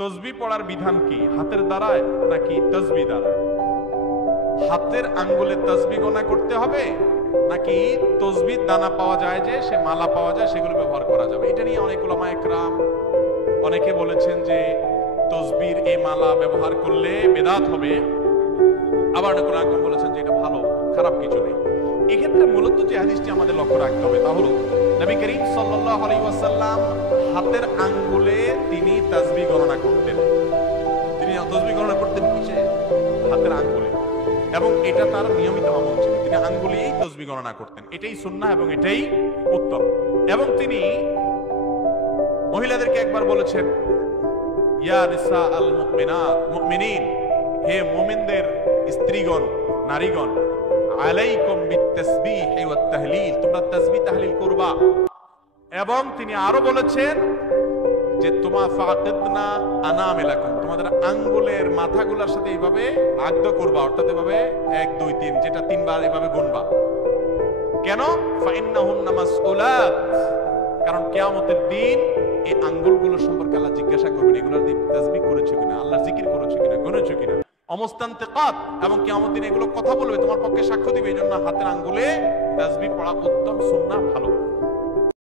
তসবিহ পড়ার বিধান কি? হাতের দ্বারায় নাকি তসবিহ দ্বারা? হাতের আঙ্গুলে তসবিহ গোনা করতে হবে নাকি তসবিহ দানা পাওয়া যায়, যে সে মালা পাওয়া যায়, সেগুলো ব্যবহার করা যাবে? এটা নিয়ে অনেক উলামা একরাম অনেকে বলেছেন যে তসবিহর এই মালা ব্যবহার করলে বেদাত হবে, আবার অনেক উলামা একরাম বলেছেন যে এটা ভালো, খারাপ কিছু নেই। এক্ষেত্রে মূলত যে হাদিসটি আমাদের লক্ষ্য রাখতে হবে তা হলো নবী করিম সাল্লাল্লাহু আলাইহি ওয়াসাল্লাম হাতের আঙ্গুলে তিনি তাসবিহ গণনা করতেন। তিনি তাসবিহ গণনা করতেন কিসে? হাতের আঙ্গুলে। এবং এটা তার নিয়মিত আমল ছিল, তিনি আঙ্গুলেই তাসবিহ গণনা করতেন। এটাই সুন্নাহ এবং এটাই উত্তম। এবং তিনি মহিলাদেরকে একবার বলেছেন, ইয়া নিসা আল মুমিনাত, মুমিনিন, হে মুমিনদের স্ত্রীগণ, নারীগণ, আলাইকুম বিত-তাসবিহ ওয়াত তাহলিল, তোমরা তাসবিহ তাহলিল করবা। এবং তিনি আরো বলেছেন যে তোমা ফাকিদনা আনামিলাকুম, তোমাদের আঙ্গুলের মাথাগুলোর সাথে এইভাবে আগদ করবা, অর্থাৎ এভাবে 1 2 3 যেটা 3 বার এভাবে গুনবা। কেন? ফাইন্নাহুন্না মাসউলাত, কারণ কিয়ামতের দিন এই আঙ্গুলগুলো সম্পর্কে আল্লাহ জিজ্ঞাসা করবেন, এগুলোর দিয়ে তাসবিহ করেছো কিনা, আল্লাহর জিকির করেছো কিনা, গুনেছো কিনা। অমস্তান্তিকাত, এবং কিয়ামতের দিন এগুলো কথা বলবে, তোমার পক্ষে সাক্ষ্য দিবে। এই জন্য হাতের আঙ্গুলে তাসবিহ পড়া উত্তম, সুন্নাহ, ভালো।